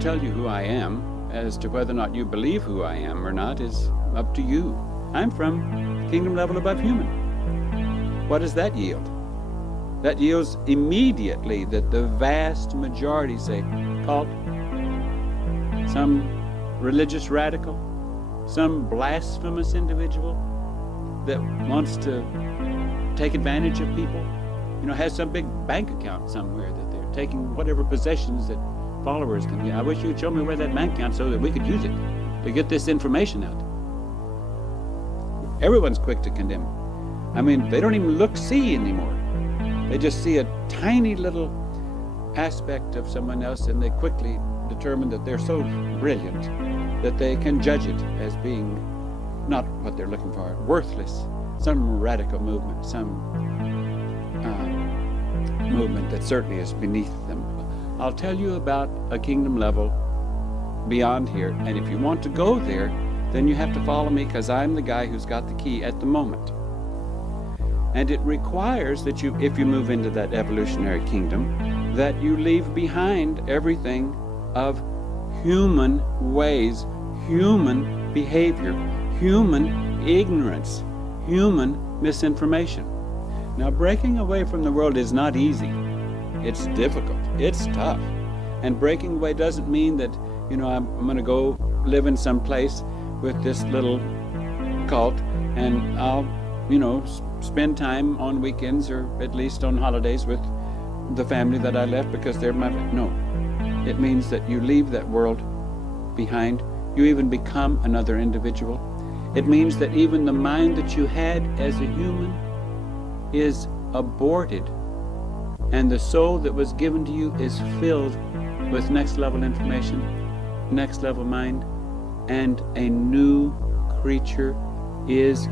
tell you who I am. As to whether or not you believe who I am or not is up to you. I'm from kingdom level above human. What does that yield? That yields immediately that the vast majority say cult, some religious radical, some blasphemous individual that wants to take advantage of people, has some big bank account somewhere that they're taking whatever possessions that followers can get. I wish you'd show me where that bank account so that we could use it to get this information out. Everyone's quick to condemn. I mean, they don't even see anymore. They just see a tiny little aspect of someone else, and they quickly determine that they're so brilliant that they can judge it as being not what they're looking for, worthless, some radical movement, some movement that certainly is beneath them. I'll tell you about a kingdom level beyond here, and if you want to go there, then you have to follow me, because I'm the guy who's got the key at the moment. And it requires that you, if you move into that evolutionary kingdom, that you leave behind everything of human ways, human behavior, human ignorance, human misinformation. Now, breaking away from the world is not easy. It's difficult. It's tough. And breaking away doesn't mean that, I'm going to go live in some place with this little cult and I'll, spend time on weekends or at least on holidays with the family that I left because they're my... No. It means that you leave that world behind. You even become another individual. It means that even the mind that you had as a human is aborted, and the soul that was given to you is filled with next level information, next level mind, and a new creature is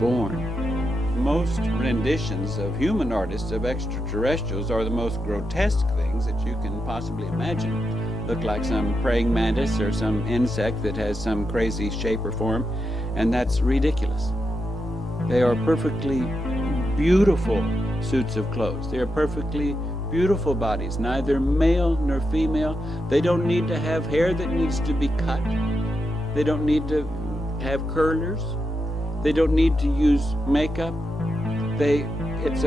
born. Most renditions of human artists of extraterrestrials are the most grotesque things that you can possibly imagine. Look like some praying mantis or some insect that has some crazy shape or form, and that's ridiculous. They are perfectly beautiful suits of clothes. They are perfectly beautiful bodies, neither male nor female. They don't need to have hair that needs to be cut. They don't need to have curlers. They don't need to use makeup. It's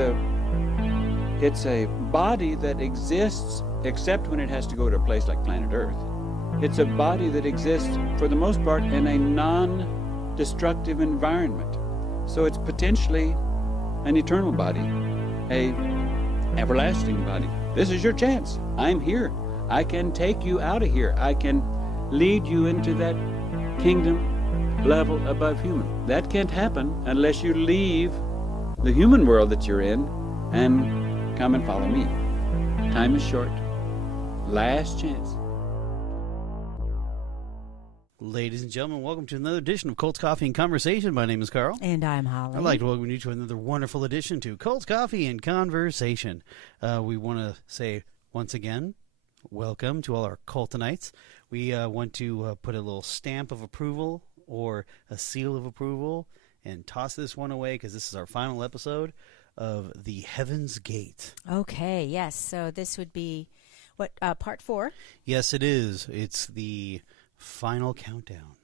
a body that exists except when it has to go to a place like planet Earth. It's a body that exists for the most part in a non-destructive environment. So it's potentially an eternal body, a everlasting body. This is your chance. I'm here. I can take you out of here. I can lead you into that kingdom level above human. That can't happen unless you leave the human world that you're in and come and follow me. Time is short. Last chance. Ladies and gentlemen, welcome to another edition of Colts Coffee and Conversation. My name is Carl. And I'm Holly. I'd like to welcome you to another wonderful edition to Colts Coffee and Conversation. We want to say once again, welcome to all our Coltonites. We want to put a little stamp of approval or a seal of approval and toss this one away because this is our final episode of The Heaven's Gate. Okay, yes. So this would be, part 4? Yes, it is. It's the final countdown.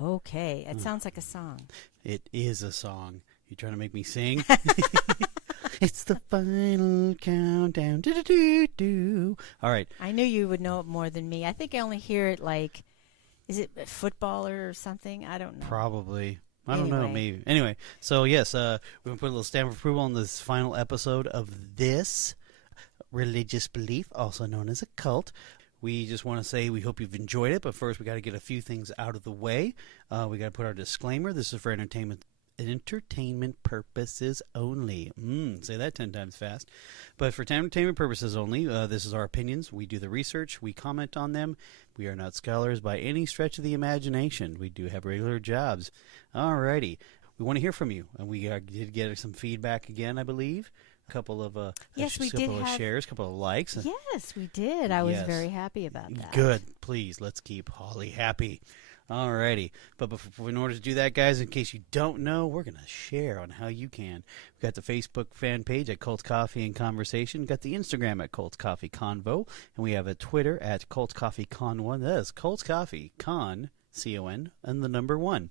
Okay, it sounds like a song. It is a song. You trying to make me sing? It's the final countdown. Do-do-do-do. All right. I knew you would know it more than me. I think I only hear it like, is it football or something? I don't know. Probably. I don't know, maybe. Anyway, so yes, we're going to put a little stamp of approval on this final episode of this religious belief, also known as a cult. We just want to say we hope you've enjoyed it, but first we got to get a few things out of the way. We got to put our disclaimer. This is for entertainment purposes only. Say that 10 times fast. But for entertainment purposes only, this is our opinions. We do the research. We comment on them. We are not scholars by any stretch of the imagination. We do have regular jobs. Alrighty. We want to hear from you. And we did get some feedback again, I believe. A couple of shares, a couple of likes. Yes, we did. I was very happy about that. Good. Please, let's keep Holly happy. Alrighty. But in order to do that, guys, in case you don't know, we're going to share on how you can. We've got the Facebook fan page at Cult Coffee and Conversation. We've got the Instagram at Cult Coffee Convo. And we have a Twitter at Cult Coffee Con1. That is Cult Coffee Con, C-O-N, and the number 1.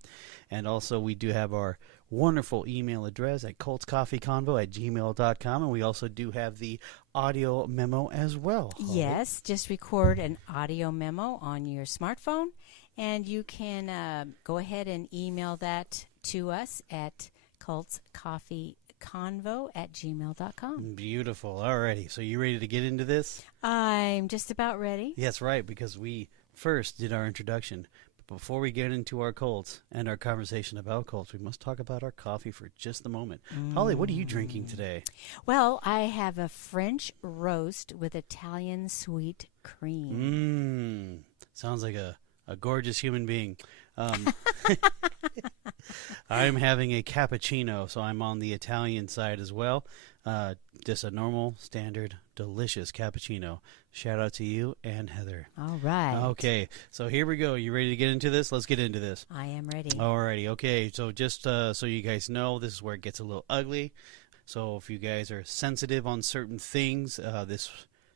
And also we do have our wonderful email address at cultcoffeeconvo@gmail.com. And we also do have the audio memo as well. Yes, just record an audio memo on your smartphone, and you can go ahead and email that to us at cultcoffeeconvo@gmail.com. Beautiful. Alrighty. So you ready to get into this? I'm just about ready. Yes, right, because we first did our introduction. But before we get into our cults and our conversation about cults, we must talk about our coffee for just a moment. Holly, what are you drinking today? Well, I have a French roast with Italian sweet cream. Sounds like a gorgeous human being. I'm having a cappuccino, so I'm on the Italian side as well. Just a normal, standard, delicious cappuccino. Shout out to you and Heather. All right. Okay, so here we go. You ready to get into this? Let's get into this. I am ready. Alrighty, okay. So just so you guys know, this is where it gets a little ugly. So if you guys are sensitive on certain things, this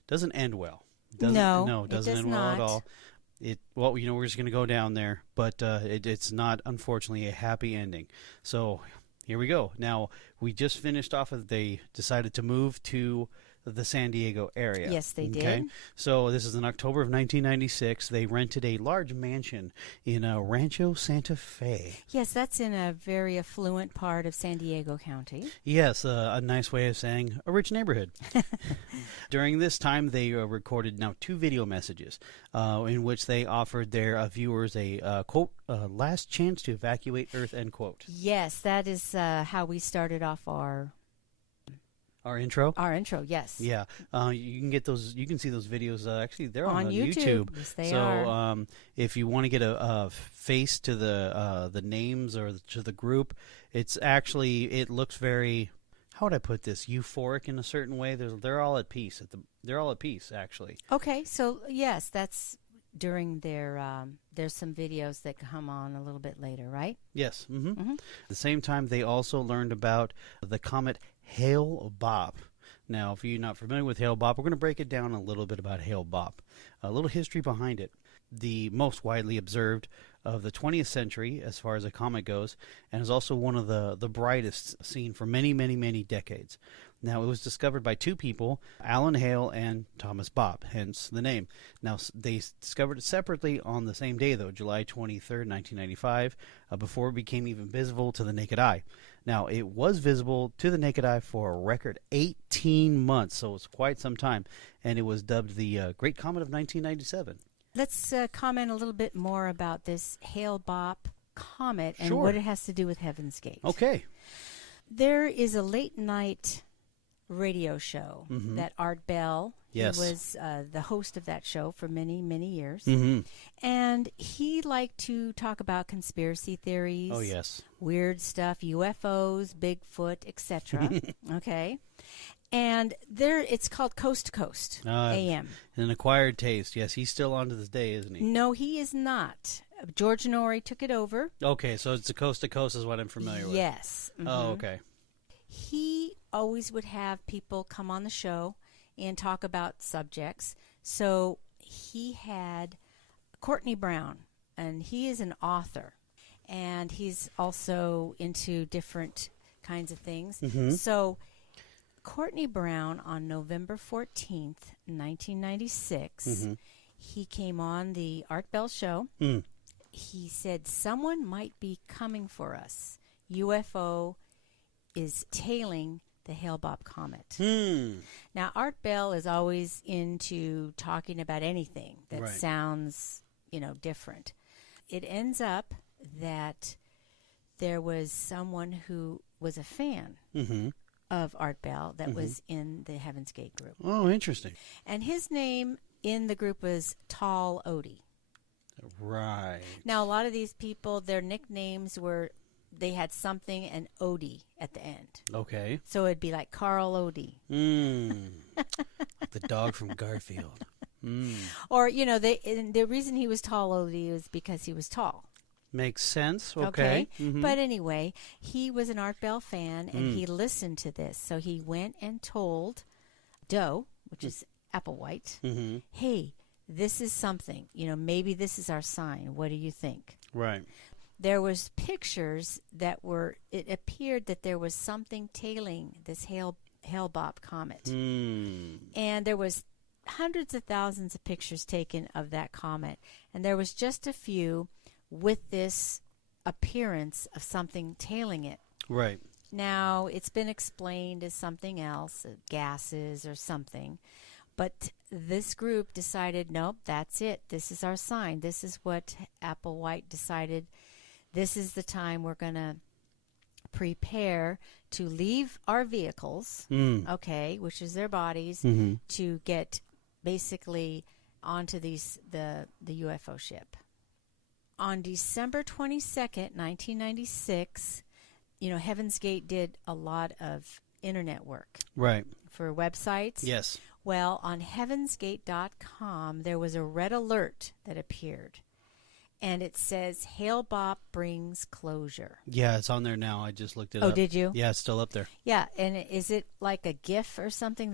doesn't end well. No, it doesn't end well at all. We're just going to go down there, but it's not, unfortunately, a happy ending. So here we go. Now, we just finished off they decided to move to the San Diego area. Yes, they okay? did. So this is in October of 1996. They rented a large mansion in Rancho Santa Fe. Yes, that's in a very affluent part of San Diego County. Yes, a nice way of saying a rich neighborhood. During this time, they recorded now 2 video messages in which they offered their viewers a, quote, last chance to evacuate Earth, end quote. Yes, that is how we started off our intro? Our intro, yes. Yeah. You can get those. You can see those videos. Actually, they're on YouTube. Yes, they are. So if you want to get a face to the names or to the group, it looks very, how would I put this, euphoric in a certain way. They're all at peace. They're all at peace, actually. Okay, so yes, that's during there's some videos that come on a little bit later, right? Yes. Mm-hmm. At the same time, they also learned about the comet Hale-Bopp. Now, if you're not familiar with Hale-Bopp, we're going to break it down a little bit about Hale-Bopp. A little history behind it. The most widely observed of the 20th century as far as a comet goes, and is also one of the brightest seen for many, many, many decades. Now, it was discovered by 2 people, Alan Hale and Thomas Bopp, hence the name. Now, they discovered it separately on the same day, though, July 23rd, 1995, before it became even visible to the naked eye. Now, it was visible to the naked eye for a record 18 months, so it's quite some time, and it was dubbed the Great Comet of 1997. Let's comment a little bit more about this Hale-Bopp comet and Sure. what it has to do with Heaven's Gate. Okay. There is a late-night radio show that Art Bell, Yes. he was the host of that show for many, many years. Mm-hmm. And he liked to talk about conspiracy theories. Oh, yes. Weird stuff, UFOs, Bigfoot, etc. Okay. And it's called Coast to Coast AM. An acquired taste. Yes, he's still on to this day, isn't he? No, he is not. George Norrie took it over. Okay, so it's the Coast to Coast is what I'm familiar with. Yes. Oh, okay. He always would have people come on the show and talk about subjects. So he had Courtney Brown, and he is an author, and he's also into different kinds of things. So Courtney Brown, on November 14th, 1996, he came on the Art Bell show. He said, someone might be coming for us. UFO is tailing the Hale-Bopp comet. Now, Art Bell is always into talking about anything that Right. sounds, different. It ends up that there was someone who was a fan of Art Bell that was in the Heaven's Gate group. Oh, interesting. And his name in the group was Tall Odie. Right. Now, a lot of these people, their nicknames were, they had something and Odie at the end. Okay. So it'd be like Carl Odie. The dog from Garfield. Or, the reason he was Tall Odie was because he was tall. Makes sense. Okay. Mm-hmm. But anyway, he was an Art Bell fan, and he listened to this. So he went and told Doe, which is Applewhite, hey, this is something. Maybe this is our sign. What do you think? Right. There was pictures that it appeared that there was something tailing this Hale-Bopp comet. And there was hundreds of thousands of pictures taken of that comet. And there was just a few with this appearance of something tailing it. Right. Now, it's been explained as something else, gases or something. But this group decided, nope, that's it. This is our sign. This is what Applewhite decided. This is the time we're going to prepare to leave our vehicles, which is their bodies, to get basically onto the UFO ship. On December 22nd, 1996, Heaven's Gate did a lot of internet work. Right. For websites. Yes. Well, on heavensgate.com, there was a red alert that appeared. And it says, Hale-Bopp brings closure. Yeah, it's on there now. I just looked it up. Oh, did you? Yeah, it's still up there. Yeah, and is it like a GIF or something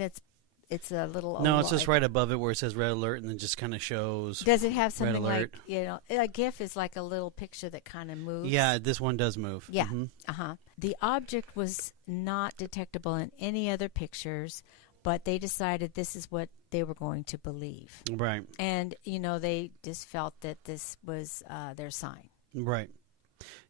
it's a little... No, it's just right above it where it says red alert and then just kind of shows... Does it have something red alert. like, a GIF is like a little picture that kind of moves? Yeah, this one does move. Yeah, The object was not detectable in any other pictures, but they decided this is what they were going to believe. Right. And, they just felt that this was their sign. Right.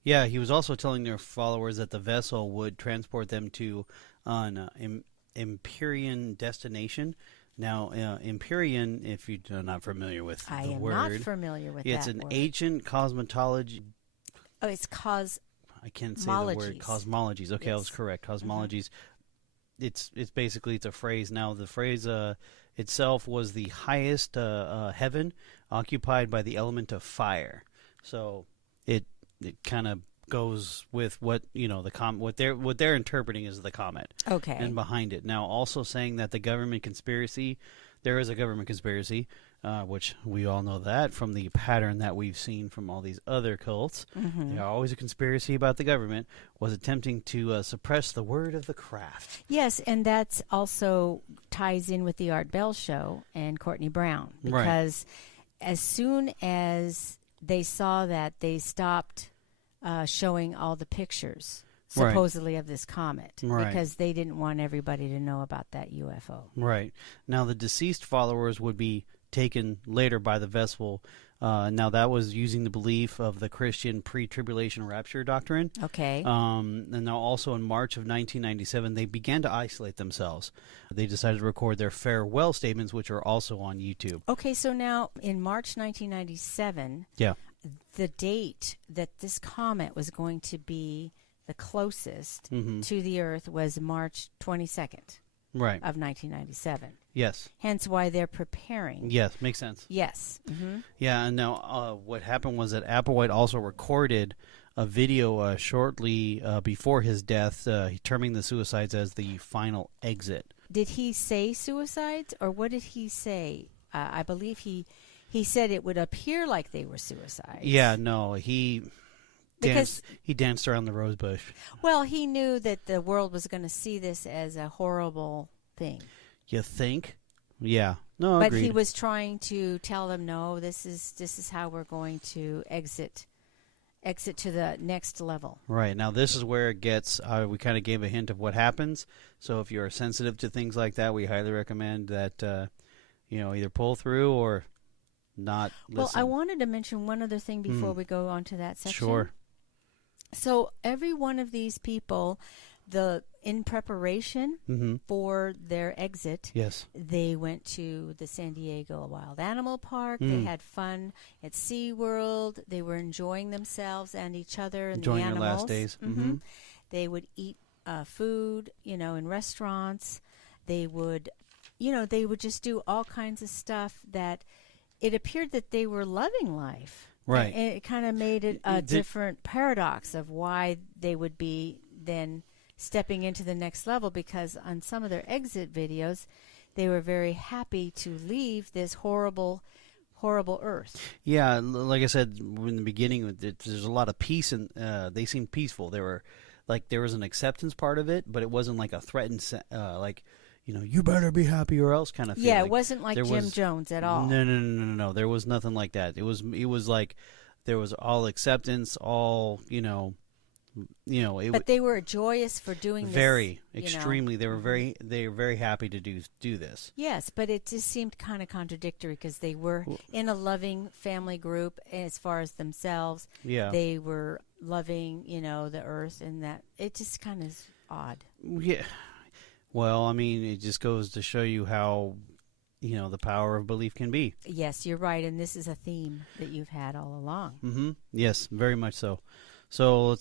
Yeah, he was also telling their followers that the vessel would transport them to an Empyrean destination. Now, Empyrean, if you're not familiar with the word... I am not familiar with that It's an word. ancient cosmetology... Oh, it's I can't say the word. Cosmologies. Okay, I was correct. Cosmologies. It's basically it's a phrase. Now the phrase itself was the highest heaven occupied by the element of fire. So it kind of goes with what what they're interpreting as the comet. Okay. And behind it. Now also saying that the government conspiracy, there is a government conspiracy, which we all know that from the pattern that we've seen from all these other cults. There's always a conspiracy about the government, was attempting to suppress the word of the craft. Yes, and that's also ties in with the Art Bell show and Courtney Brown. Because as soon as they saw that, they stopped showing all the pictures, supposedly, of this comet. Because they didn't want everybody to know about that UFO. Right. Now, the deceased followers would be taken later by the vessel. Now, that was using the belief of the Christian pre-tribulation rapture doctrine. Okay. And now also in March of 1997, they began to isolate themselves. They decided to record their farewell statements, which are also on YouTube. Okay, so now in March 1997, the date that this comet was going to be the closest to the Earth was March 22nd. Right. Of 1997. Yes. Hence why they're preparing. Yes, makes sense. Yes. Yeah, and now what happened was that Applewhite also recorded a video shortly before his death, terming the suicides as the final exit. Did he say suicides, or what did he say? I believe he said it would appear like they were suicides. Yeah, no, he danced around the rose bush. Well, he knew that the world was going to see this as a horrible thing. You think? Yeah. No, but agreed. He was trying to tell them, no, this is how we're going to exit to the next level. Right. Now, this is where it gets, we kind of gave a hint of what happens. So if you're sensitive to things like that, we highly recommend that, either pull through or not listen. Well, I wanted to mention one other thing before we go on to that section. Sure. So every one of these people, in preparation for their exit, they went to the San Diego Wild Animal Park. They had fun at SeaWorld. They were enjoying themselves and each other and enjoying the animals. Their last days. They would eat food, in restaurants. They would, just do all kinds of stuff that it appeared that they were loving life. Right. And it kind of made it a different paradox of why they would be then stepping into the next level, because on some of their exit videos, they were very happy to leave this horrible horrible earth. Yeah, like I said in the beginning, there's a lot of peace, and they seemed peaceful. There was an acceptance part of it, but it wasn't like a threatened, like, you better be happy or else kind of feeling. Yeah, it wasn't like Jim Jones at all. No. There was nothing like that. It was like there was all acceptance, all But they were joyous for doing very this. Extremely. They were very happy to do this. Yes, but it just seemed kind of contradictory because they were in a loving family group as far as themselves. Yeah. They were loving, the earth, and that it just kind of is odd. Yeah. Well, I mean, it just goes to show you how, the power of belief can be. Yes, you're right, and this is a theme that you've had all along. Mm-hmm. Yes, very much so. So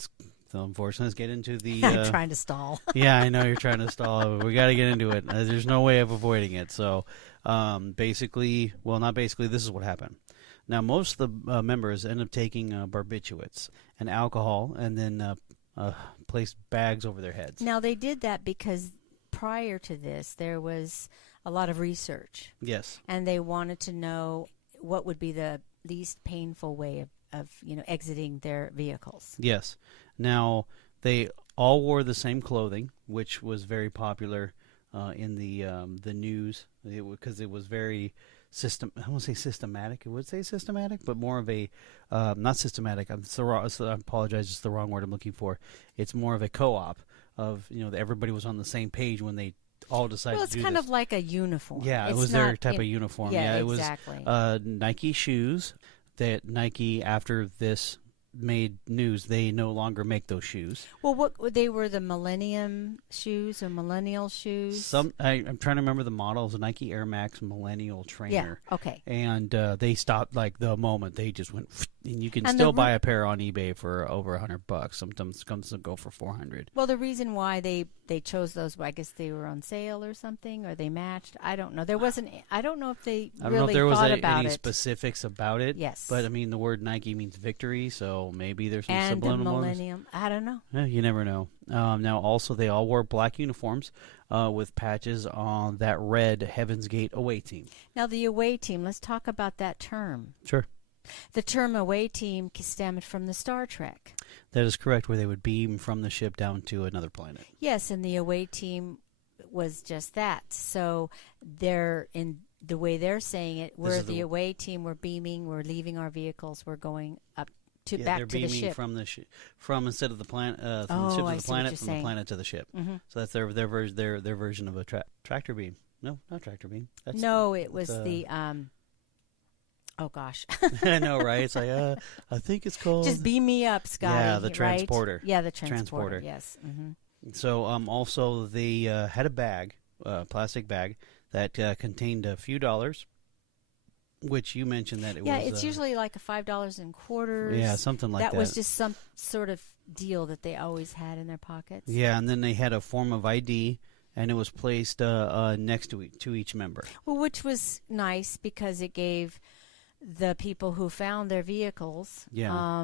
unfortunately, let's get into the... I'm trying to stall. Yeah, I know you're trying to stall. We got to get into it. There's no way of avoiding it. So not basically, this is what happened. Now, most of the members end up taking barbiturates and alcohol and then place bags over their heads. Now, they did that because prior to this, there was a lot of research. Yes. And they wanted to know what would be the least painful way of exiting their vehicles. Yes. Now, they all wore the same clothing, which was very popular in the news because it was very I won't say systematic. It would say systematic, but more of a not systematic. I apologize. It's the wrong word I'm looking for. It's more of a co-op of everybody was on the same page when they all decided to do this. Well, it's kind of like a uniform. Yeah, it was their type of uniform. Yeah, exactly. It was Nike shoes that Nike, after this made news, they no longer make those shoes. Well, they were the Millennium shoes or Millennial shoes? I'm trying to remember the model. It was a Nike Air Max Millennial Trainer. Yeah, okay. And they stopped like the moment they just went, and you can still buy a pair on eBay for over $100. Sometimes comes to go for $400. Well, the reason why they chose those, I guess they were on sale or something, or they matched. I don't know. I don't know if they I don't really know if there was about any specifics about it. Yes. But I mean, the word Nike means victory, so maybe there's some and subliminal. Millennium. I don't know. Yeah, you never know. Now, also, they all wore black uniforms with patches on that red Heaven's Gate away team. Now, the away team, let's talk about that term. Sure. The term away team stemmed from the Star Trek. That is correct, where they would beam from the ship down to another planet. Yes, and the away team was just that. So they're in the way they're saying it, we're the away team, we're beaming, we're leaving our vehicles, we're going up to back to the ship. From the from instead of the planet, from the ship to the planet, from the planet to the ship. Mm-hmm. So that's their version of a tractor beam. No, not tractor beam. It was the oh gosh. I know, right? It's like I think it's called. Just beam me up, Scotty. Yeah, the transporter. Right? Yeah, the transporter. Yes. Mm-hmm. So also they had a bag, plastic bag that contained a few dollars. Which you mentioned that it was... Yeah, it's usually like a $5 in quarters. Yeah, something like that. That was just some sort of deal that they always had in their pockets. Yeah, and then they had a form of ID, and it was placed next to each member. Well, which was nice because it gave the people who found their vehicles... Yeah.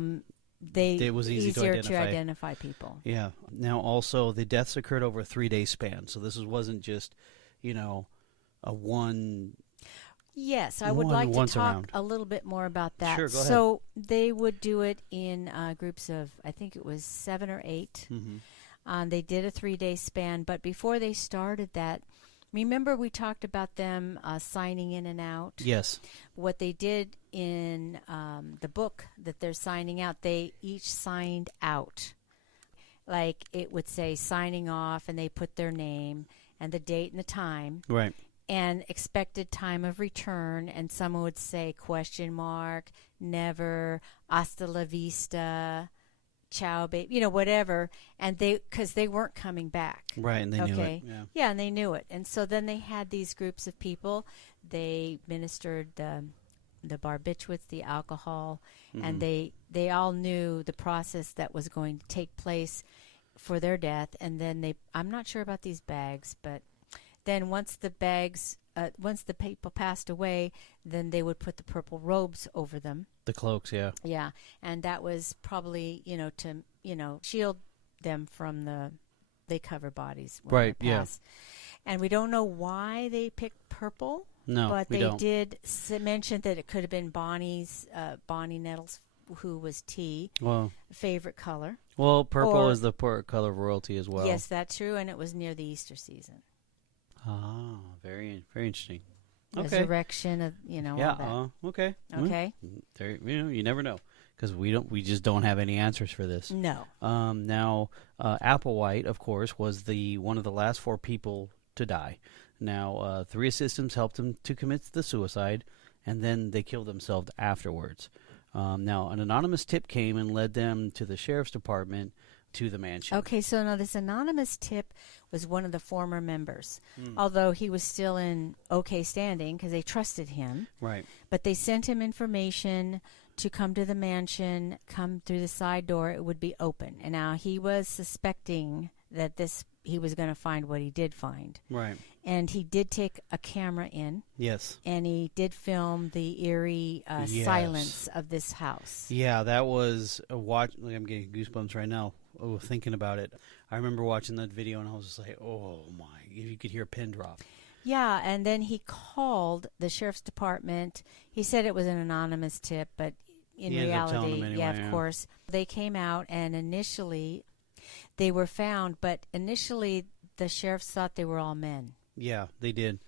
It was easier to identify people. Yeah. Now, also, the deaths occurred over a 3-day span, so this wasn't just, a one... Yes, I would like to talk a little bit more about that. Sure, go ahead. So they would do it in groups of, I think it was 7 or 8. Mm-hmm. They did a 3-day span, but before they started that, remember we talked about them signing in and out? Yes. What they did in the book that they're signing out, they each signed out. Like it would say signing off, and they put their name and the date and the time. Right. And expected time of return, and someone would say ? Never, hasta la vista, ciao, baby, whatever. And because they weren't coming back. Right, and they knew it. Yeah, and they knew it. And so then they had these groups of people. They ministered the barbiturates, the alcohol, mm-hmm. and they all knew the process that was going to take place for their death. And then I'm not sure about these bags, but then once the people passed away, then they would put the purple robes over them. The cloaks, yeah. Yeah, and that was probably, to, shield them from they cover bodies when right, they pass. Yeah. And we don't know why they picked purple. No, but we they don't. did mention that it could have been Bonnie Nettles, who was T, Well, favorite color. purple Or- is the color of royalty as well. Yes, that's true, and it was near the Easter season. Ah, very very interesting. Okay. Resurrection of Yeah. all Okay. that. Okay. There, you never know because we just don't have any answers for this. No. Now, Applewhite, of course, was one of the last 4 people to die. Now, 3 assistants helped him to commit the suicide, and then they killed themselves afterwards. Now, an anonymous tip came and led them to the sheriff's department to the mansion. Okay, so now this anonymous tip was one of the former members, although he was still in okay standing because they trusted him. Right. But they sent him information to come to the mansion, come through the side door. It would be open. And now he was suspecting that he was going to find what he did find. Right. And he did take a camera in. Yes. And he did film the eerie Yes. silence of this house. Yeah, that was a watch. Like, I'm getting goosebumps right now. Oh, thinking about it. I remember watching that video and I was just like, oh my! You could hear a pin drop. Yeah, and then he called the sheriff's department. He said it was an anonymous tip, but in He ended up telling reality, them anyway, yeah, of course, they came out and initially they were found, but initially the sheriffs thought they were all men. Yeah, they did,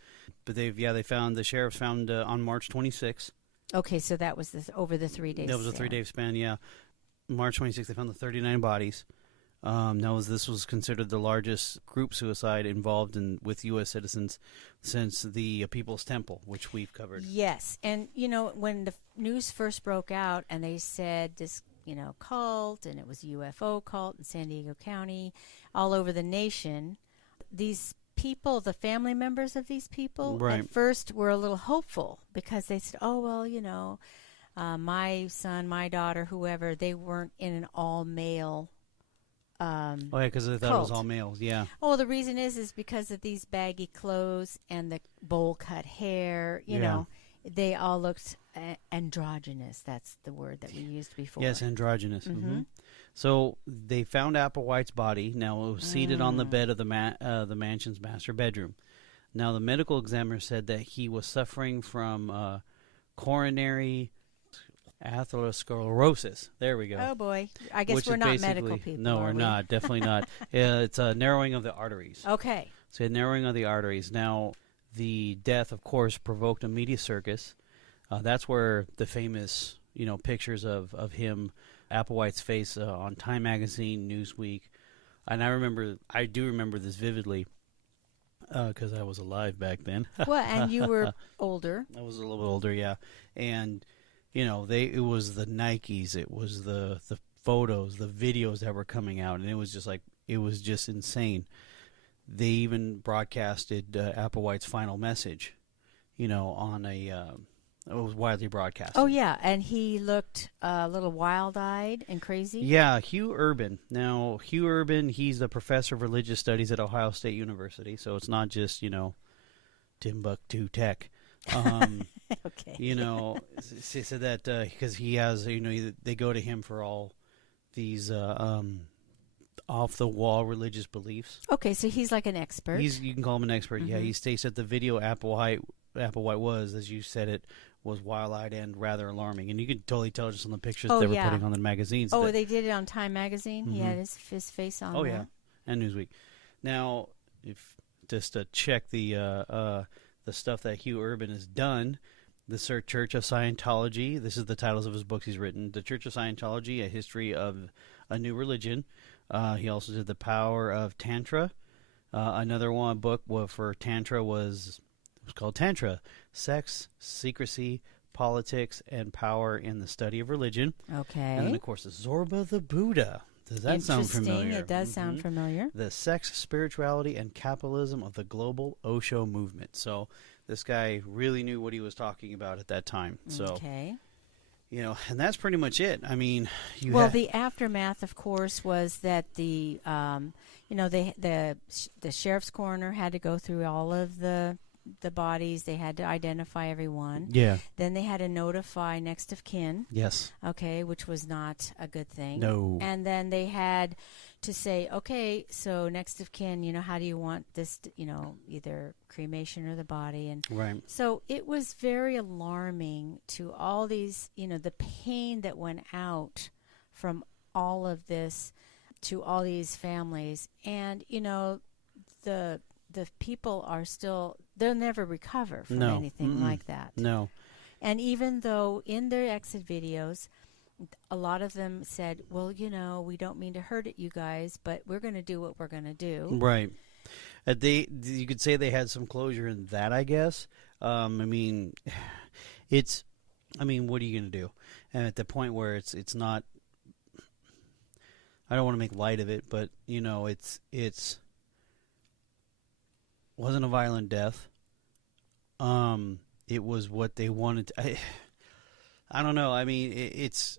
but the sheriffs found on March 26th. Okay, so that was over the 3 days. That was a 3-day span. Yeah, March 26th they found the 39 bodies. This was considered the largest group suicide involved with U.S. citizens since the People's Temple, which we've covered. Yes, and when the news first broke out, and they said this, cult, and it was a UFO cult in San Diego County, all over the nation, these people, the family members of these people, Right. at first were a little hopeful because they said, "Oh well, my son, my daughter, whoever, they weren't in an all-male." Because I thought it was all males. Yeah. Oh, the reason is because of these baggy clothes and the bowl-cut hair. You know, they all looked androgynous. That's the word that we used before. Yes, androgynous. Mm-hmm. So they found Applewhite's body. Now it was seated on the bed of the mansion's master bedroom. Now the medical examiner said that he was suffering from coronary atherosclerosis. There we go. Oh boy, I guess Which we're is not medical basically- people. No, are we're we? not. Definitely not. It's a narrowing of the arteries. Okay. So narrowing of the arteries. Now, the death, of course, provoked a media circus. That's where the famous, pictures of him, Applewhite's face on Time Magazine, Newsweek, and I do remember this vividly because I was alive back then. Well, and you were older. I was a little bit older, yeah, and it was the Nikes, it was the photos, the videos that were coming out, and it was just insane. They even broadcasted Applewhite's final message, on it was widely broadcast. Oh yeah, and he looked a little wild-eyed and crazy. Yeah, Hugh Urban. Now, Hugh Urban, he's the professor of religious studies at Ohio State University, so it's not just, Timbuktu Tech. Okay. He said that because he has, they go to him for all these off-the-wall religious beliefs. Okay, so he's like an expert. You can call him an expert. Yeah, he states that the video Applewhite was, as you said it, was wild-eyed and rather alarming. And you could totally tell just on the pictures they were putting on the magazines. Oh, they did it on Time Magazine? He had his face on Oh, there. yeah, and Newsweek. Now, just to check the stuff that Hugh Urban has done, the Church of Scientology, this is the titles of his books he's written, The Church of Scientology, A History of a New Religion. He also did The Power of Tantra. Another book for Tantra was called Tantra, Sex, Secrecy, Politics, and Power in the Study of Religion. Okay. And then, of course, Zorba the Buddha. Does that sound familiar? Interesting. It does sound familiar. The Sex, Spirituality, and Capitalism of the Global Osho Movement. So this guy really knew what he was talking about at that time. So, okay. And that's pretty much it. I mean, the aftermath, of course, was that the sheriff's coroner had to go through all of the the bodies. They had to identify everyone. Yeah. Then they had to notify next of kin. Yes. Okay, which was not a good thing. No. And then they had to say, okay, so next of kin, how do you want this, either cremation or the body? And Right. so it was very alarming to all these, the pain that went out from all of this to all these families. And, the people are still, they'll never recover from anything like that. No. And even though in their exit videos, a lot of them said, well, we don't mean to hurt you guys, but we're going to do what we're going to do. Right. You could say they had some closure in that, I guess. What are you going to do? And at the point where it's not, I don't want to make light of it, but, it's wasn't a violent death. It was what they wanted to, I don't know. I mean, it's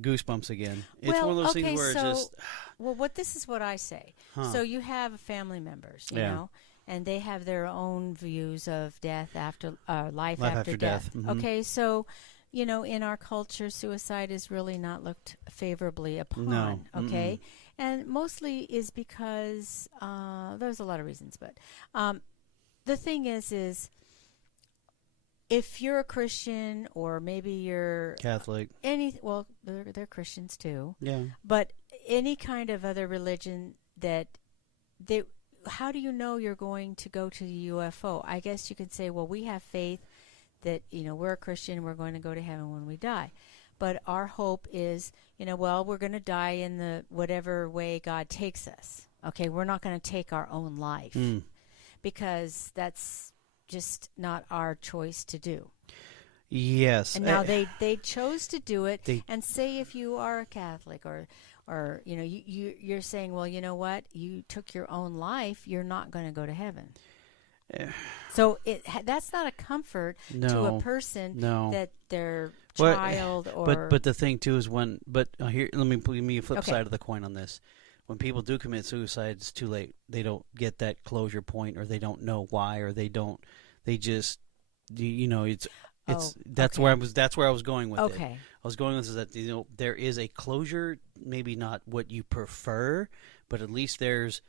goosebumps again. It's one of those things where it's just. Well, this is what I say. Huh. So you have family members, you know, and they have their own views of death after life after death. Mm-hmm. Okay, so in our culture, suicide is really not looked favorably upon. No. Okay, and mostly is because there's a lot of reasons, but the thing is. If you're a Christian or maybe you're Catholic, they're Christians too. Yeah. But any kind of other religion how do you know you're going to go to the UFO? I guess you could say, well, we have faith that we're a Christian, we're going to go to heaven when we die. But our hope is, we're going to die in the whatever way God takes us. Okay, we're not going to take our own life because that's just not our choice to do. Yes. And now they chose to do it. And say if you are a Catholic or you're saying, well, you know what? You took your own life. You're not going to go to heaven. So that's not a comfort to a person that their child or. But the thing too is here. Let me give me a flip side of the coin on this. When people do commit suicide, it's too late. They don't get that closure point, or they don't know why, or they just, that's where I was going with it. Okay. I was going with is that there is a closure, maybe not what you prefer, but at least there's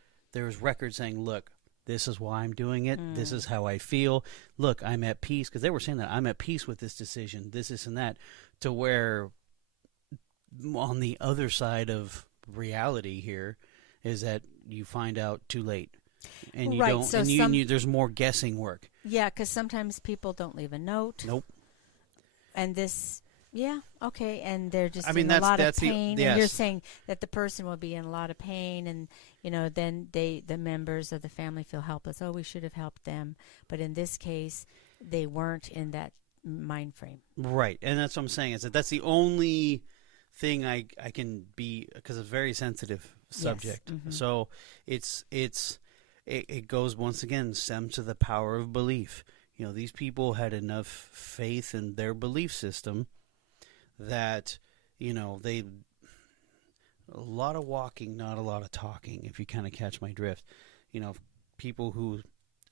record saying, look, this is why I'm doing it. This is how I feel. Look, I'm at peace, because they were saying that I'm at peace with this decision, this and that, to where on the other side of reality here is that you find out too late, and you don't, so and there's more guessing work. Yeah, because sometimes people don't leave a note. Nope. And this, and they're just in a lot of pain. And you're saying that the person will be in a lot of pain, and then the members of the family feel helpless. Oh, we should have helped them, but in this case, they weren't in that mind frame. Right, and that's what I'm saying. Is that's the only thing I can be, because it's a very sensitive subject. Yes. Mm-hmm. So it goes once again stems to the power of belief. These people had enough faith in their belief system that they a lot of walking, not a lot of talking, if you kind of catch my drift. People who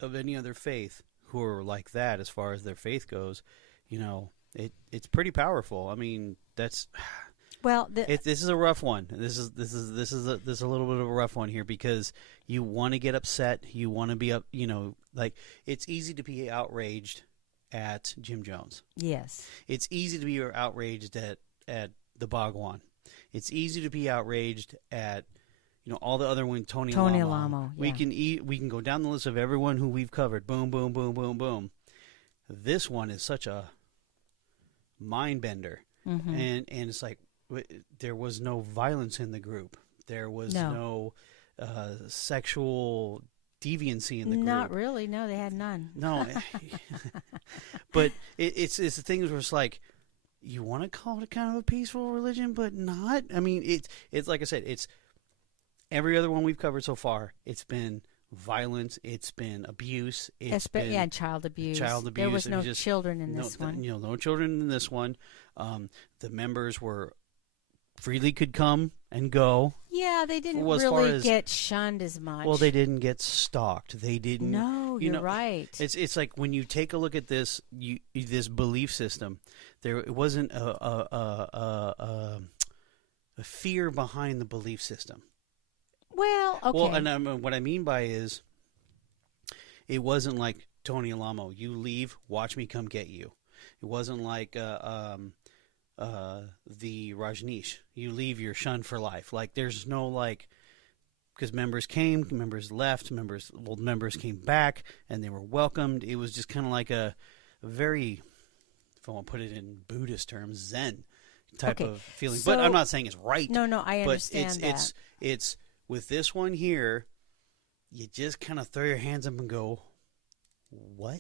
of any other faith who are like that as far as their faith goes, it's pretty powerful. I mean, that's Well, this is a rough one. This is a little bit of a rough one here, because you want to get upset. You want to be up. Like, it's easy to be outraged at Jim Jones. Yes. It's easy to be outraged at the Bhagwan. It's easy to be outraged at all the other ones. Tony Alamo. Yeah. We can go down the list of everyone who we've covered. Boom, boom, boom, boom, boom. This one is such a mind bender, and it's like. There was no violence in the group. There was no sexual deviancy in the group. Not really. No, they had none. No. But it's the things where it's like, you want to call it kind of a peaceful religion, but not. I mean, it's like I said, it's every other one we've covered so far. It's been violence. It's been abuse. It's been child abuse. Child abuse. There was no children in this one. No children in this one. The members were freely could come and go. Yeah, they didn't really get shunned as much. Well, they didn't get stalked. They didn't. No. Oh, you're right. It's like when you take a look at this belief system, it wasn't a fear behind the belief system. Well, okay. Well, and what I mean by is, it wasn't like Tony Alamo, you leave, watch me come get you. It wasn't like the Rajneesh, you leave, you're shunned for life. Like, there's no like, because members came, members left, members came back, and they were welcomed. It was just kind of like a very, if I want to put it in Buddhist terms, Zen type of feeling. So, but I'm not saying it's right. No, I understand but it's with this one here, you just kind of throw your hands up and go, what?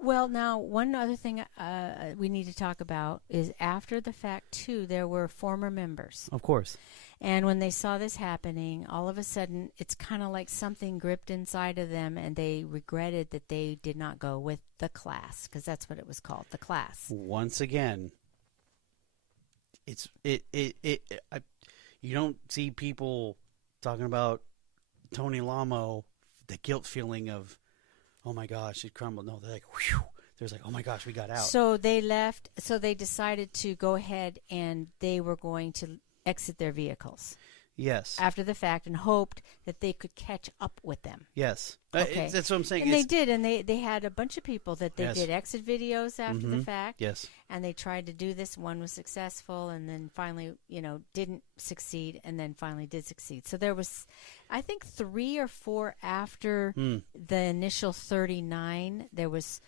Well, now, one other thing we need to talk about is after the fact, too, there were former members. Of course. And when they saw this happening, all of a sudden, it's kind of like something gripped inside of them, and they regretted that they did not go with the class, because that's what it was called, the class. Once again, you don't see people talking about Tony Lamo, the guilt feeling of, oh my gosh, it crumbled. No, they're like, whew. There's like, oh my gosh, we got out. So they left. So they decided to go ahead, and they were going to exit their vehicles. Yes. After the fact, and hoped that they could catch up with them. Yes. Okay. That's what I'm saying. And they did, and they had a bunch of people that they did exit videos after the fact. Yes. And they tried to do this. One was successful, and then finally, didn't succeed, and then finally did succeed. So there was, I think, 3 or 4 after the initial 39. There was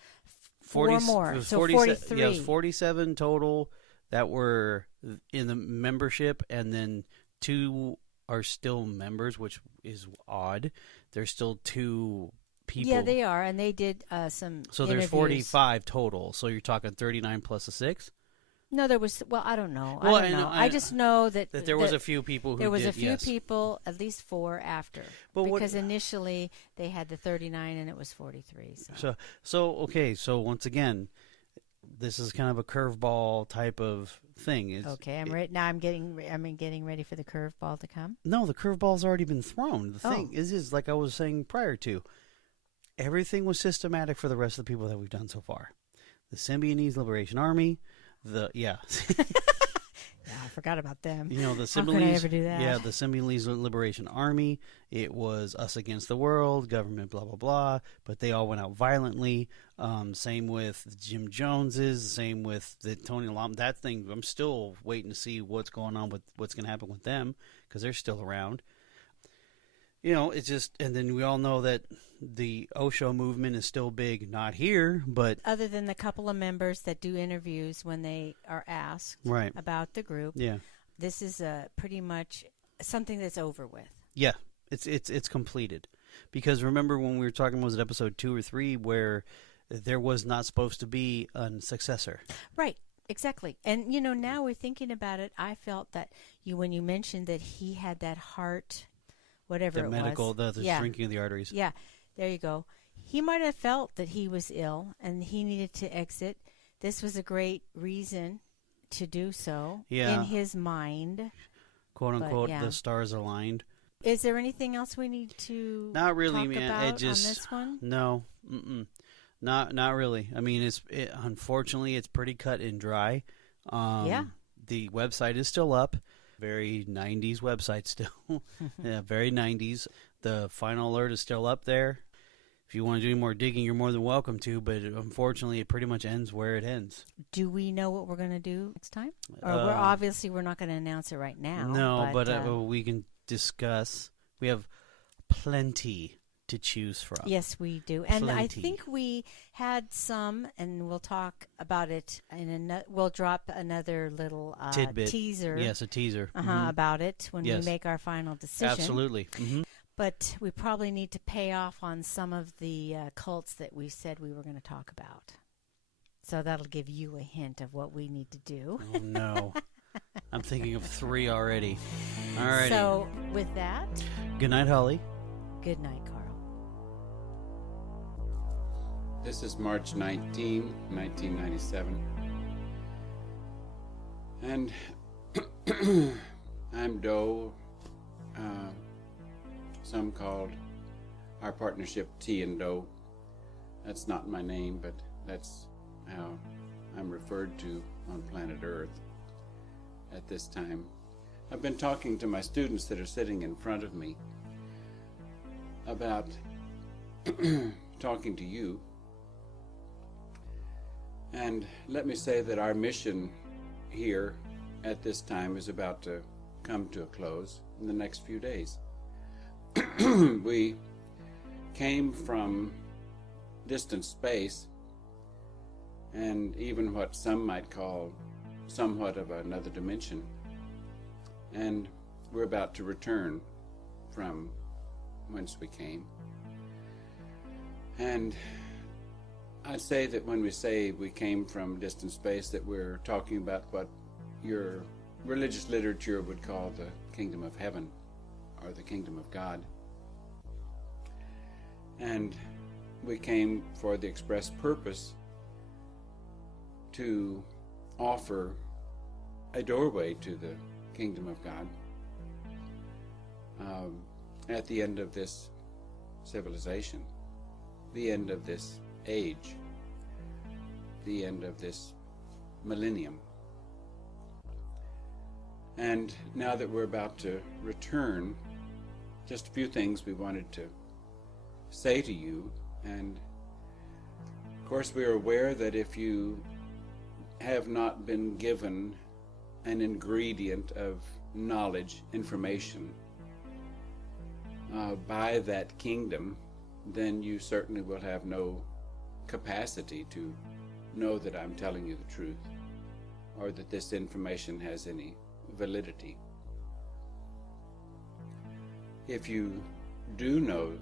4 more. So 43. Yeah, it was 47 total that were in the membership, and then 2 are still members, which is odd. There's still 2 people. Yeah, they are, and they did some So interviews. there's 45 total. So you're talking 39 plus a 6? No, there was, well, I don't know. Well, I don't know. I just know that there was a few people who there was did, a few people, at least 4 after. But because initially they had the 39 and it was 43. So once again, this is kind of a curveball type of thing. I'm ready now. I'm getting ready for the curveball to come. No, the curveball's already been thrown. The thing is like I was saying prior to, everything was systematic for the rest of the people that we've done so far. The Symbionese Liberation Army, yeah, I forgot about them. The How Symbionese. could I ever do that? Yeah, the Symbionese Liberation Army. It was us against the world, government, blah blah blah. But they all went out violently. Same with Jim Joneses. Same with the Tony Lam. That thing, I'm still waiting to see what's going on with what's going to happen with them, because they're still around. It's just, and then we all know that the Osho movement is still big, not here, but other than the couple of members that do interviews when they are asked about the group. Yeah, this is pretty much something that's over with. Yeah, it's completed, because remember when we were talking, was it episode 2 or 3, where there was not supposed to be a successor? Right. Exactly. And, now we're thinking about it. I felt that when you mentioned that he had that heart, whatever the it medical, was. the shrinking of the arteries. Yeah. There you go. He might have felt that he was ill and he needed to exit. This was a great reason to do so in his mind. Quote unquote, the stars aligned. Is there anything else we need to Not really, talk man. about It just, on this one? No. Not really. I mean, unfortunately, it's pretty cut and dry. The website is still up. Very 90s website still. Yeah, very 90s. The final alert is still up there. If you want to do any more digging, you're more than welcome to, but unfortunately, it pretty much ends where it ends. Do we know what we're going to do next time? Or we're not going to announce it right now. No, but we can discuss. We have plenty to choose from. Yes, we do. Plenty. And I think we had some, and we'll talk about it we'll drop another little tidbit, teaser. Yes, a teaser. About it when we make our final decision. Absolutely. But we probably need to pay off on some of the cults that we said we were going to talk about. So that'll give you a hint of what we need to do. Oh, no. I'm thinking of 3 already. All right. So with that. Good night, Holly. Good night, Carl. This is March 19, 1997. And I'm Doe. Some called our partnership T and Do. That's not my name, but that's how I'm referred to on planet Earth at this time. I've been talking to my students that are sitting in front of me about talking to you. And let me say that our mission here at this time is about to come to a close in the next few days. We came from distant space, and even what some might call somewhat of another dimension, and we're about to return from whence we came. And I'd say that when we say we came from distant space, that we're talking about what your religious literature would call the kingdom of heaven, or the kingdom of God. And we came for the express purpose to offer a doorway to the kingdom of God at the end of this civilization, the end of this age, the end of this millennium. And now that we're about to return, just a few things we wanted to say to you. And of course we are aware that if you have not been given an ingredient of knowledge, information by that kingdom, then you certainly will have no capacity to know that I'm telling you the truth, or that this information has any validity. If you do know,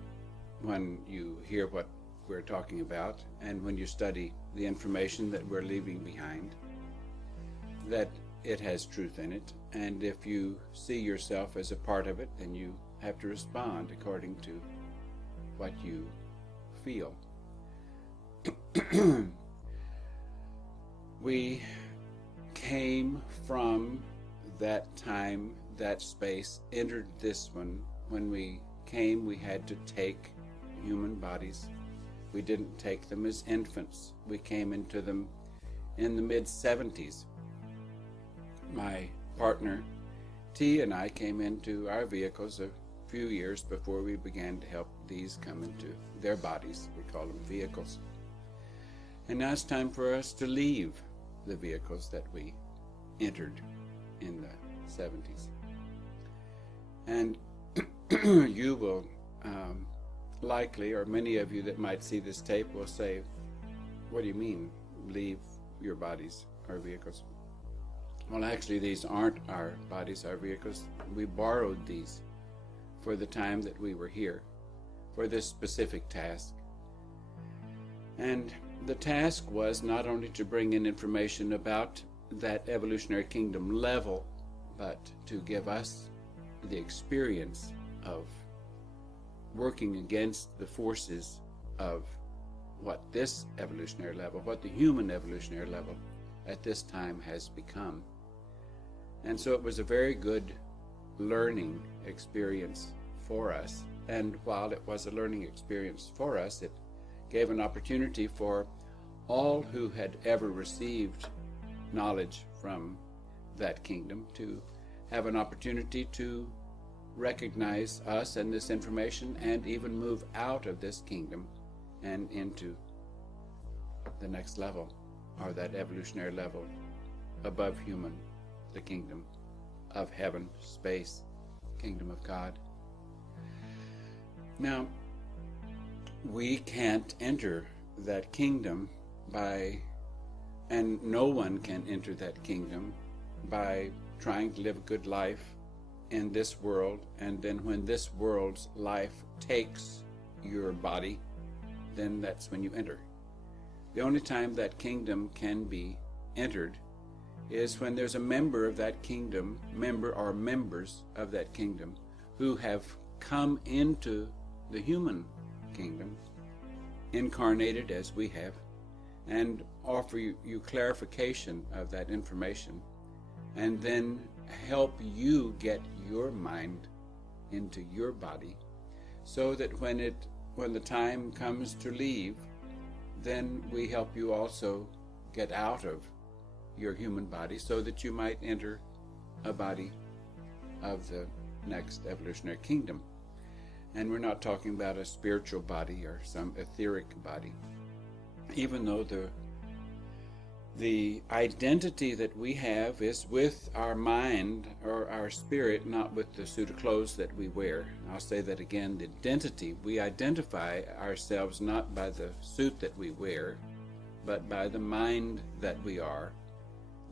when you hear what we're talking about, and when you study the information that we're leaving behind, that it has truth in it, and if you see yourself as a part of it, then you have to respond according to what you feel. We came from that time, that space, entered this one. When we came, we had to take human bodies. We didn't take them as infants. We came into them in the mid-70s. My partner T and I came into our vehicles a few years before we began to help these come into their bodies. We call them vehicles. And now it's time for us to leave the vehicles that we entered in the 70s. And you will likely, or many of you that might see this tape will say, what do you mean, leave your bodies, our vehicles? Well, actually, these aren't our bodies, our vehicles. We borrowed these for the time that we were here, for this specific task. And the task was not only to bring in information about that evolutionary kingdom level, but to give us the experience of working against the forces of what this evolutionary level, what the human evolutionary level at this time has become. And so it was a very good learning experience for us. And while it was a learning experience for us, it gave an opportunity for all who had ever received knowledge from that kingdom to have an opportunity to recognize us and this information, and even move out of this kingdom and into the next level, or that evolutionary level above human, the kingdom of heaven, space, kingdom of God. Now, we can't enter that kingdom by, and no one can enter that kingdom by trying to live a good life in this world, and then when this world's life takes your body, then that's when you enter. The only time that kingdom can be entered is when there's a member of that kingdom, member or members of that kingdom, who have come into the human kingdom, incarnated as we have, and offer you clarification of that information, and then help you get your mind into your body, so that when it when the time comes to leave, then we help you also get out of your human body so that you might enter a body of the next evolutionary kingdom. And we're not talking about a spiritual body or some etheric body. Even though the identity that we have is with our mind or our spirit, not with the suit of clothes that we wear. I'll say that again, the identity. We identify ourselves not by the suit that we wear, but by the mind that we are,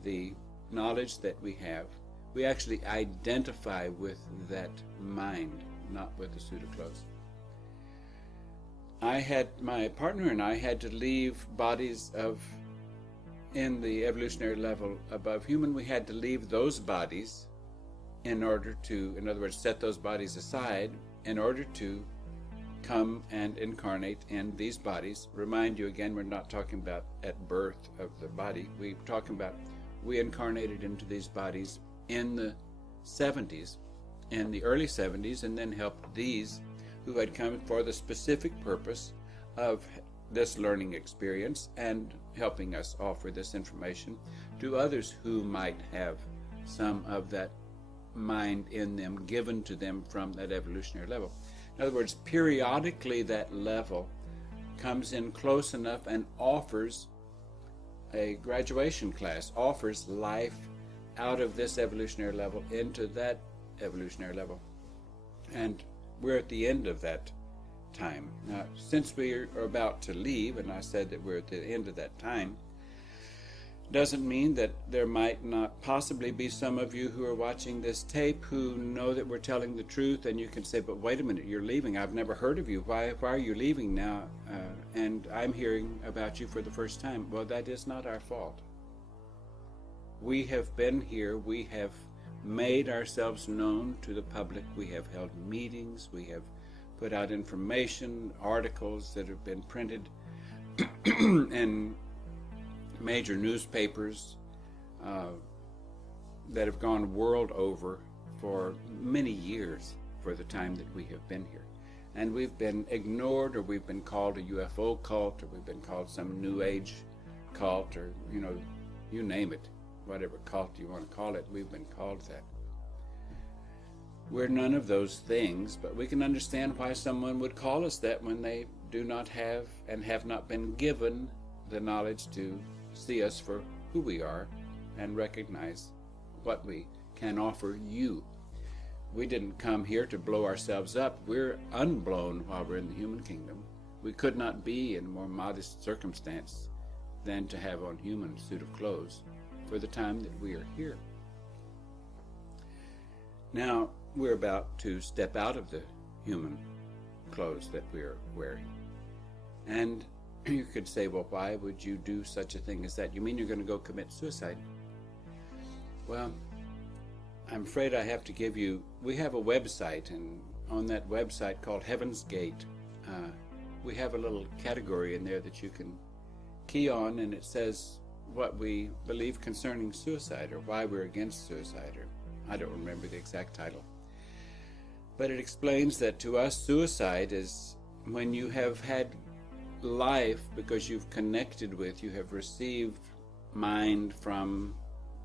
the knowledge that we have. We actually identify with that mind, not with the suit of clothes. My partner and I had to leave bodies in the evolutionary level above human. We had to leave those bodies in order to, in other words, set those bodies aside in order to come and incarnate in these bodies. Remind you again, we're not talking about at birth of the body. We're talking about we incarnated into these bodies in the 70s, in the early 70s, and then helped these who had come for the specific purpose of this learning experience and helping us offer this information to others who might have some of that mind in them given to them from that evolutionary level. In other words, periodically that level comes in close enough and offers a graduation class, offers life out of this evolutionary level into that evolutionary level. And we're at the end of that time. Now, since we are about to leave, and I said that we're at the end of that time, doesn't mean that there might not possibly be some of you who are watching this tape who know that we're telling the truth, and you can say, but wait a minute, you're leaving. I've never heard of you. Why are you leaving now? And I'm hearing about you for the first time. Well, that is not our fault. We have been here. We have made ourselves known to the public. We have held meetings. We have put out information, articles that have been printed in major newspapers that have gone world over for many years for the time that we have been here. And we've been ignored, or we've been called a UFO cult, or we've been called some New Age cult, or, you name it, whatever cult you want to call it, we've been called that. We're none of those things, but we can understand why someone would call us that when they do not have and have not been given the knowledge to see us for who we are and recognize what we can offer you. We didn't come here to blow ourselves up. We're unblown while we're in the human kingdom. We could not be in a more modest circumstance than to have on human suit of clothes for the time that we are here. Now, we're about to step out of the human clothes that we are wearing. And you could say, well, why would you do such a thing as that? You mean you're going to go commit suicide? Well, I'm afraid I have to give you, we have a website, and on that website called Heaven's Gate, we have a little category in there that you can key on, and it says what we believe concerning suicide, or why we're against suicide, or I don't remember the exact title. But it explains that to us, suicide is when you have had life because you've connected with, you have received mind from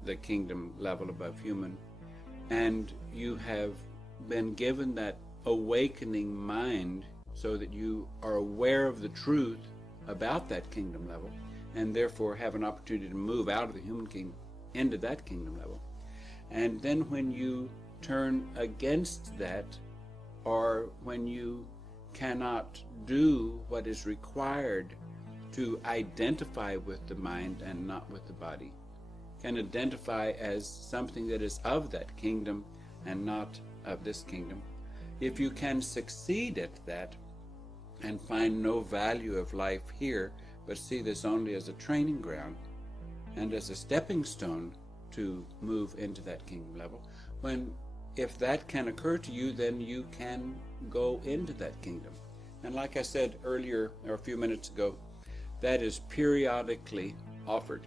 the kingdom level above human, and you have been given that awakening mind so that you are aware of the truth about that kingdom level, and therefore have an opportunity to move out of the human kingdom into that kingdom level. And then when you turn against that, or when you cannot do what is required to identify with the mind and not with the body, can identify as something that is of that kingdom and not of this kingdom. If you can succeed at that and find no value of life here, but see this only as a training ground and as a stepping stone to move into that kingdom level, if that can occur to you, then you can go into that kingdom. And like I said earlier, or a few minutes ago, that is periodically offered.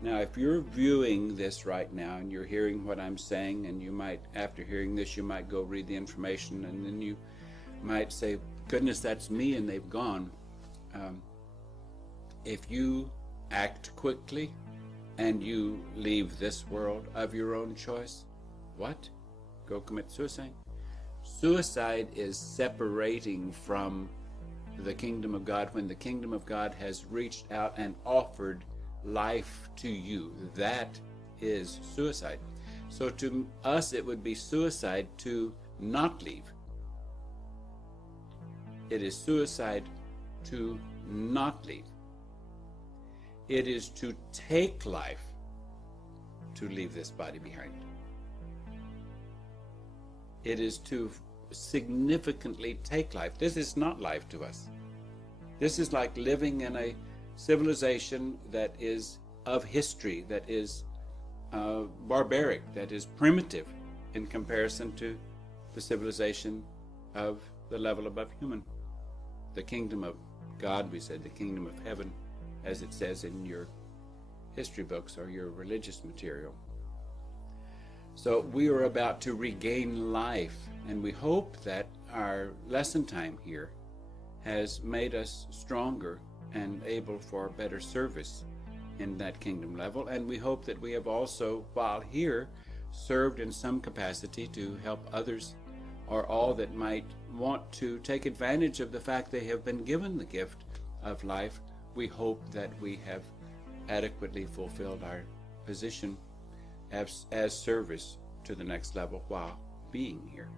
Now, if you're viewing this right now and you're hearing what I'm saying, and you might, after hearing this, you might go read the information, and then you might say, goodness, that's me and they've gone. If you act quickly and you leave this world of your own choice, what? Go commit suicide? Suicide is separating from the kingdom of God when the kingdom of God has reached out and offered life to you. That is suicide. So to us, it would be suicide to not leave. It is suicide to not leave. It is to take life to leave this body behind. It is to significantly take life. This is not life to us. This is like living in a civilization that is of history, that is barbaric, that is primitive in comparison to the civilization of the level above human. The kingdom of God, we said, the kingdom of heaven, as it says in your history books or your religious material. So we are about to regain life, and we hope that our lesson time here has made us stronger and able for better service in that kingdom level. And we hope that we have also, while here, served in some capacity to help others or all that might want to take advantage of the fact they have been given the gift of life. We hope that we have adequately fulfilled our position as service to the next level while being here.